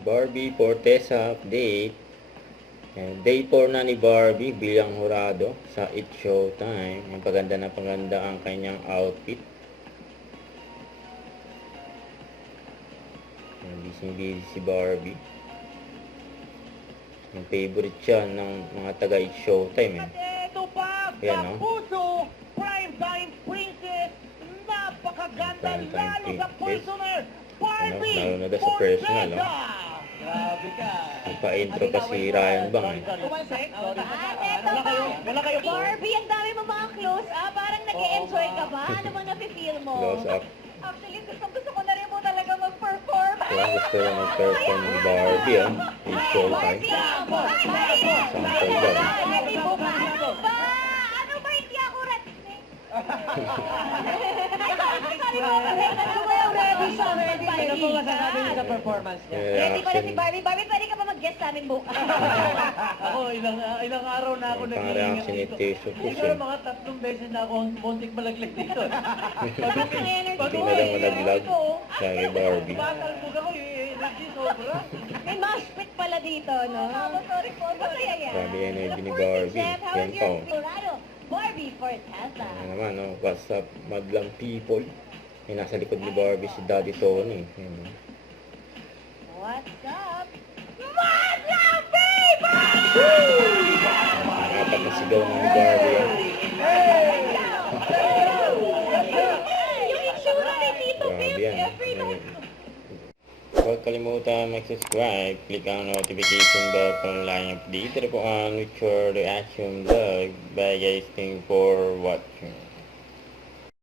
Barbie Fortesa update. Day 4 na ni Barbie bilang hurado sa It's Showtime. Ang paganda na paganda ang kanyang outfit. Busy si Barbie. Yung favorite siya ng mga taga It's Showtime. Ayan, no? Puso, primetime princess, napakaganda lalo sa personal, Barbie Lalo na sa personal, no? Grabe ka. Nagpa-intro pa si Ryan Bang, eh. Wala kayo po. Barbie, ang dami mo mga close-up. Parang nag-e-enjoy ka ba? Ano bang nafe-feel mo? Close up. Actually, gusto ko na rin mo talaga mag-perform. Kaya gusto lang mag-perform ni Barbie, ah. It's Showtime. Sample daw. Ready po ba? Ano ba? Ano ba? Hindi ako ready. Ay, sorry po. Ano ba yung ready siya? Ready. Ano po masasabi niyo sa performance niya? Ready ko na si Barbie. Barbie, pwede ka pa mag-guest sa amin bukas. Ako, ilang araw na ako Ang nag-iingat reaction ni dito. Teso Siguro Puso. mga 3 beses na ako ang muntik malaglag dito. Hindi na lang malaglag kay Barbie. Batal mo ako, energy sobra. May mosh pit pala dito, no? Sorry po. Masaya yan. Grabe yung energy ni Barbie. Yan pa, oh. Barbie Fortesa. Ano naman, no? What's up, madlang people? May nasa likod ni Barbie si Daddy Tony. Yan, no? What's up? What's up, baby? Apat na sigaw ni Barbie, ah. Yung itsura ni Tito Grabe Bill, yan. every night. Huwag kalimutan mag-subscribe, click ang notification bell para lang update po ang future reaction vlog. Bye guys, thank you for watching.